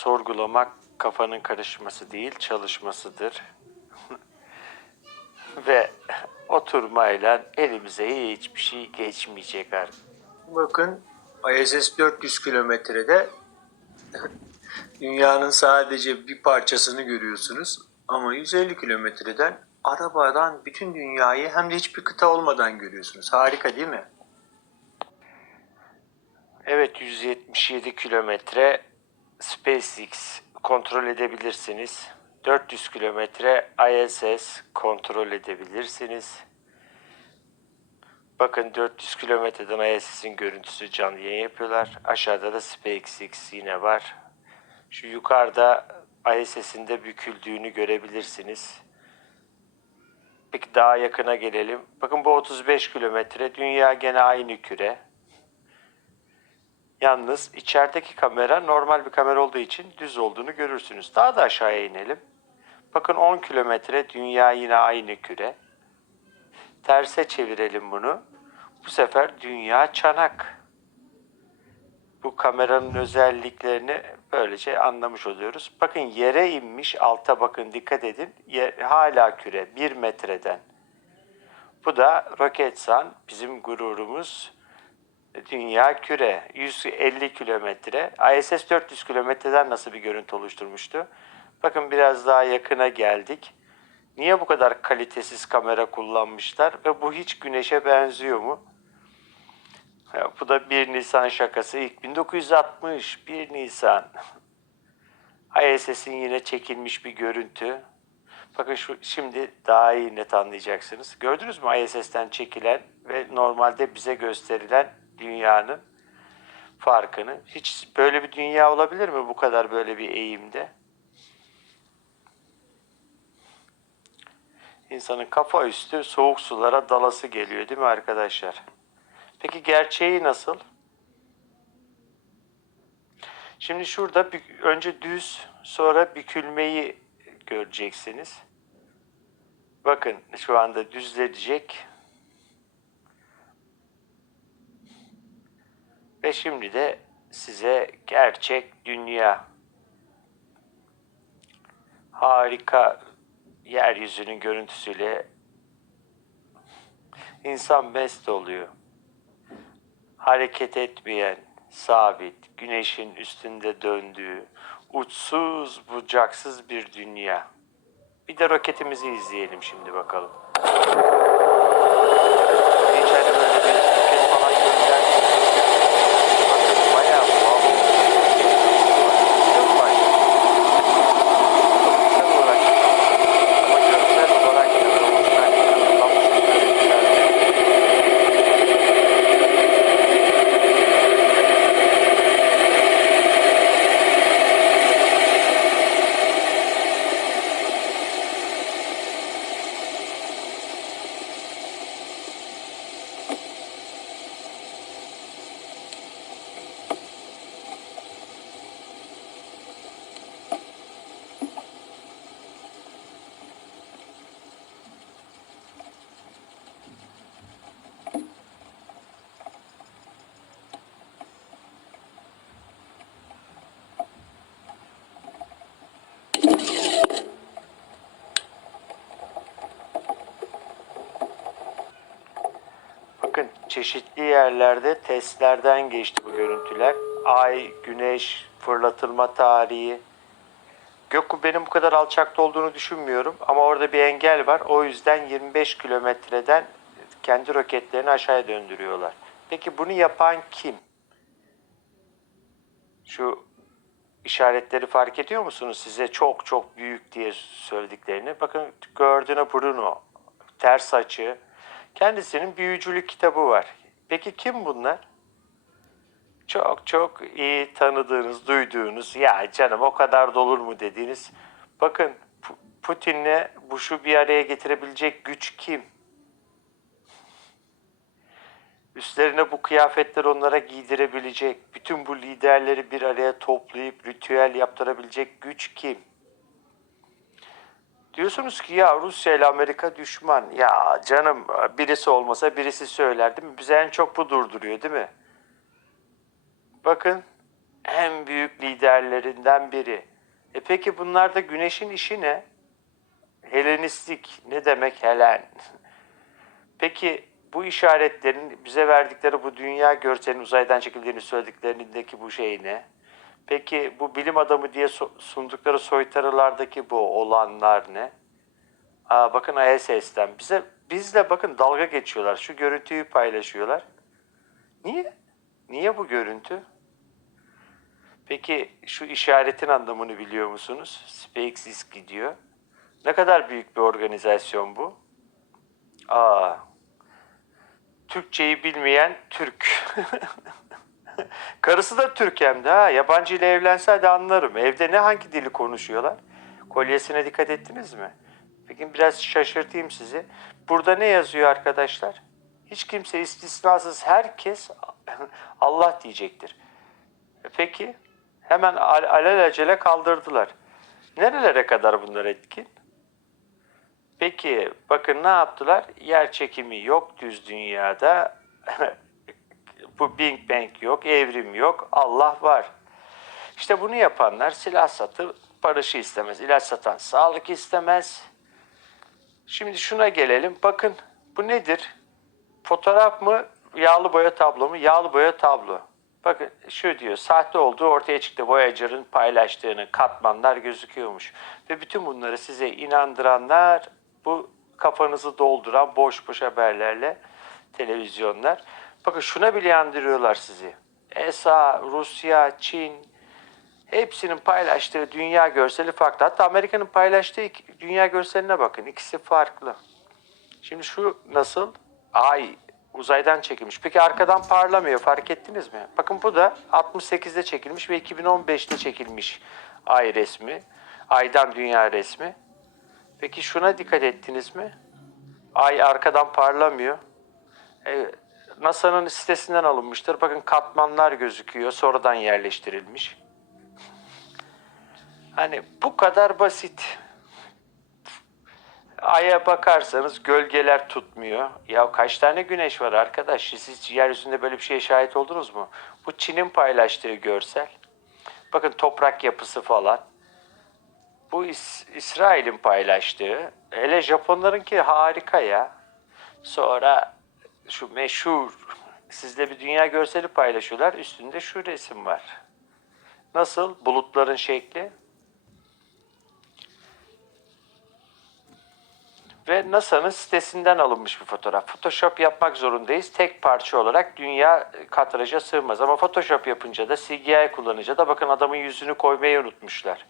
Sorgulamak kafanın karışması değil, çalışmasıdır. Ve oturmayla elimize hiçbir şey geçmeyecek artık. Bakın ISS 400 kilometrede dünyanın sadece bir parçasını görüyorsunuz. Ama 150 kilometreden arabadan bütün dünyayı hem de hiçbir kıta olmadan görüyorsunuz. Harika değil mi? Evet 177 kilometre SpaceX kontrol edebilirsiniz. 400 kilometre ISS kontrol edebilirsiniz. Bakın 400 kilometreden ISS'in görüntüsü canlı yayın yapıyorlar. Aşağıda da SpaceX yine var. Şu yukarıda ISS'in de büküldüğünü görebilirsiniz. Peki daha yakına gelelim. Bakın bu 35 kilometre. Dünya gene aynı küre. Yalnız içerideki kamera normal bir kamera olduğu için düz olduğunu görürsünüz. Daha da aşağıya inelim. Bakın 10 kilometre dünya yine aynı küre. Terse çevirelim bunu. Bu sefer dünya çanak. Bu kameranın özelliklerini böylece anlamış oluyoruz. Bakın yere inmiş, alta bakın dikkat edin. Yer, hala küre 1 metreden. Bu da Roketsan, bizim gururumuz. Dünya küre 150 kilometre. ISS 400 kilometreden nasıl bir görüntü oluşturmuştu? Bakın biraz daha yakına geldik. Niye bu kadar kalitesiz kamera kullanmışlar ve bu hiç güneşe benziyor mu? Ya, bu da 1 Nisan şakası. İlk 1960 1 Nisan. ISS'in yine çekilmiş bir görüntü. Bakın şu şimdi daha iyi net anlayacaksınız. Gördünüz mü ISS'ten çekilen ve normalde bize gösterilen dünyanın farkını? Hiç böyle bir dünya olabilir mi bu kadar böyle bir eğimde? İnsanın kafa üstü soğuk sulara dalası geliyor değil mi arkadaşlar? Peki gerçeği nasıl? Şimdi şurada önce düz sonra bükülmeyi göreceksiniz. Bakın şu anda düzlenecek. Ve şimdi de size gerçek dünya harika yeryüzünün görüntüsüyle insan mest oluyor. Hareket etmeyen, sabit, güneşin üstünde döndüğü, uçsuz bucaksız bir dünya. Bir de roketimizi izleyelim şimdi bakalım. İçeride böyle bir roket falan gönderdik. Bakın bayağı pahalı olmuş. Çok var. Görsel olarak ama görsel olarak da orijinal yapılmış görüntüler. Bakın çeşitli yerlerde testlerden geçti bu görüntüler. Ay, güneş, fırlatılma tarihi. Gök kubbenin bu kadar alçakta olduğunu düşünmüyorum ama orada bir engel var. O yüzden 25 kilometreden kendi roketlerini aşağıya döndürüyorlar. Peki bunu yapan kim? Şu işaretleri fark ediyor musunuz? Size çok çok büyük diye söylediklerini. Bakın Giordano Bruno, ters açı. Kendisinin büyücülük kitabı var. Peki kim bunlar? Çok çok iyi tanıdığınız, duyduğunuz, ya canım o kadar da olur mu dediğiniz. Bakın Pu- Putin'le Bush'u bir araya getirebilecek güç kim? Üstlerine bu kıyafetler onlara giydirebilecek, bütün bu liderleri bir araya toplayıp ritüel yaptırabilecek güç kim? Diyorsunuz ki ya Rusya ile Amerika düşman. Ya canım birisi olmasa birisi söyler değil mi? Bize en çok bu durduruyor değil mi? Bakın en büyük liderlerinden biri. E peki bunlarda güneşin işi ne? Helenistik ne demek Helen? Peki bu işaretlerin bize verdikleri bu dünya görselinin uzaydan çekildiğini söylediklerindeki bu şey ne? Peki bu bilim adamı diye sundukları soytarılardaki bu olanlar ne? Aa, bakın ISS'ten bize bizle bakın dalga geçiyorlar. Şu görüntüyü paylaşıyorlar. Niye? Niye bu görüntü? Peki şu işaretin anlamını biliyor musunuz? SpaceX gidiyor. Ne kadar büyük bir organizasyon bu? Aa, Türkçeyi bilmeyen Türk. Karısı da Türk hem de ha. Yabancı ile evlense hadi anlarım. Evde ne hangi dili konuşuyorlar? Kolyesine dikkat ettiniz mi? Peki biraz şaşırtayım sizi. Burada ne yazıyor arkadaşlar? Hiç kimse istisnasız herkes Allah diyecektir. Peki hemen al alelacele kaldırdılar. Nerelere kadar bunlar etkin? Peki bakın ne yaptılar? Yer çekimi yok düz dünyada. Bu Big Bang yok, evrim yok, Allah var. İşte bunu yapanlar silah satı barışı istemez. İlaç satan sağlık istemez. Şimdi şuna gelelim. Bakın bu nedir? Fotoğraf mı? Yağlı boya tablo mu? Yağlı boya tablo. Bakın şu diyor sahte olduğu ortaya çıktı. Voyager'ın paylaştığını katmanlar gözüküyormuş. Ve bütün bunları size inandıranlar bu kafanızı dolduran boş boş haberlerle televizyonlar. Bakın şuna bile yandırıyorlar sizi. ESA, Rusya, Çin hepsinin paylaştığı dünya görseli farklı. Hatta Amerika'nın paylaştığı dünya görseline bakın. İkisi farklı. Şimdi şu nasıl? Ay uzaydan çekilmiş. Peki arkadan parlamıyor fark ettiniz mi? Bakın bu da 68'de çekilmiş ve 2015'te çekilmiş ay resmi. Aydan dünya resmi. Peki şuna dikkat ettiniz mi? Ay arkadan parlamıyor. E, NASA'nın sitesinden alınmıştır. Bakın katmanlar gözüküyor. Sonradan yerleştirilmiş. Hani bu kadar basit. Ay'a bakarsanız gölgeler tutmuyor. Ya kaç tane güneş var arkadaş? Siz yeryüzünde böyle bir şeye şahit oldunuz mu? Bu Çin'in paylaştığı görsel. Bakın toprak yapısı falan. Bu İs- İsrail'in paylaştığı. Hele Japonlarınki harika ya. Sonra şu meşhur sizde bir dünya görseli paylaşıyorlar. Üstünde şu resim var. Nasıl? Bulutların şekli. Ve NASA'nın sitesinden alınmış bir fotoğraf. Photoshop yapmak zorundayız. Tek parça olarak dünya kadraja sığmaz. Ama Photoshop yapınca da CGI kullanınca da bakın adamın yüzünü koymayı unutmuşlar.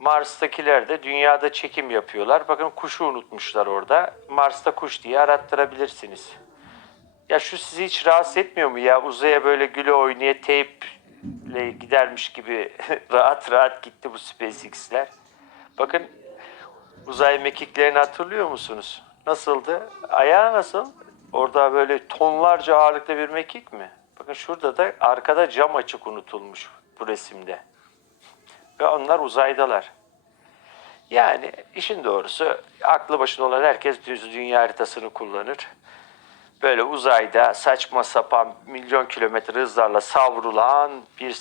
Mars'takiler de dünyada çekim yapıyorlar. Bakın kuşu unutmuşlar orada. Mars'ta kuş diye arattırabilirsiniz. Ya şu sizi hiç rahatsız etmiyor mu ya? Uzaya böyle güle oynaya teyple gidermiş gibi rahat rahat gitti bu SpaceX'ler. Bakın uzay mekiklerini hatırlıyor musunuz? Nasıldı? Ayağı nasıl? Orada böyle tonlarca ağırlıkta bir mekik mi? Bakın şurada da arkada cam açık unutulmuş bu resimde. Ve onlar uzaydalar. Yani işin doğrusu aklı başında olan herkes düz dünya haritasını kullanır. Böyle uzayda saçma sapan milyon kilometre hızlarla savrulan bir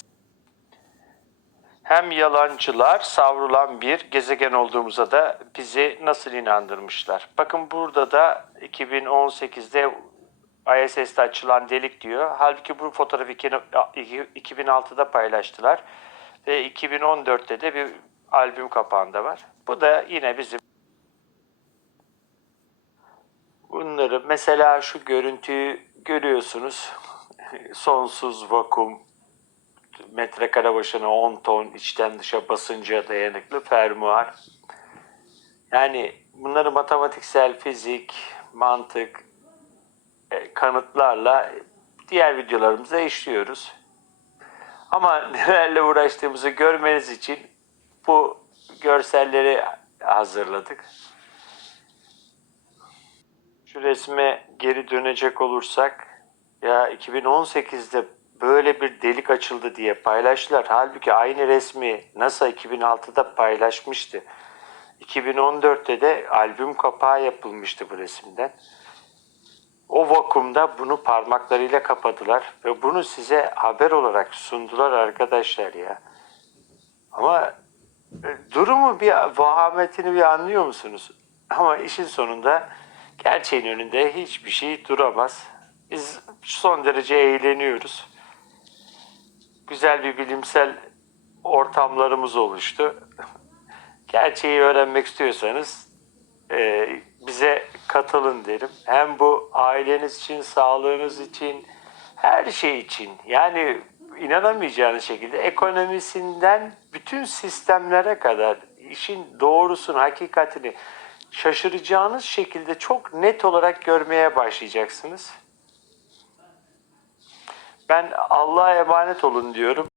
hem yalancılar savrulan bir gezegen olduğumuza da bizi nasıl inandırmışlar. Bakın burada da 2018'de ISS'te açılan delik diyor. Halbuki bu fotoğrafı 2006'da paylaştılar. Ve 2014'te de bir albüm kapağında var. Bu da yine bizim Bunları mesela şu görüntüyü görüyorsunuz. Sonsuz vakum metrekare başına 10 ton içten dışa basınca dayanıklı fermuar. Yani bunları matematiksel, fizik, mantık e, kanıtlarla diğer videolarımızda işliyoruz. Ama nelerle uğraştığımızı görmeniz için bu görselleri hazırladık. Şu resme geri dönecek olursak ya 2018'de böyle bir delik açıldı diye paylaştılar. Halbuki aynı resmi NASA 2006'da paylaşmıştı. 2014'te de albüm kapağı yapılmıştı bu resimden. O vakumda bunu parmaklarıyla kapadılar ve bunu size haber olarak sundular arkadaşlar ya. Ama e, durumu bir vahametini bir anlıyor musunuz? Ama işin sonunda gerçeğin önünde hiçbir şey duramaz. Biz son derece eğleniyoruz. Güzel bir bilimsel ortamlarımız oluştu. Gerçeği öğrenmek istiyorsanız e, bize katılın derim. Hem bu aileniz için, sağlığınız için, her şey için. Yani inanamayacağınız şekilde ekonomisinden bütün sistemlere kadar işin doğrusunu, hakikatini şaşıracağınız şekilde çok net olarak görmeye başlayacaksınız. Ben Allah'a emanet olun diyorum.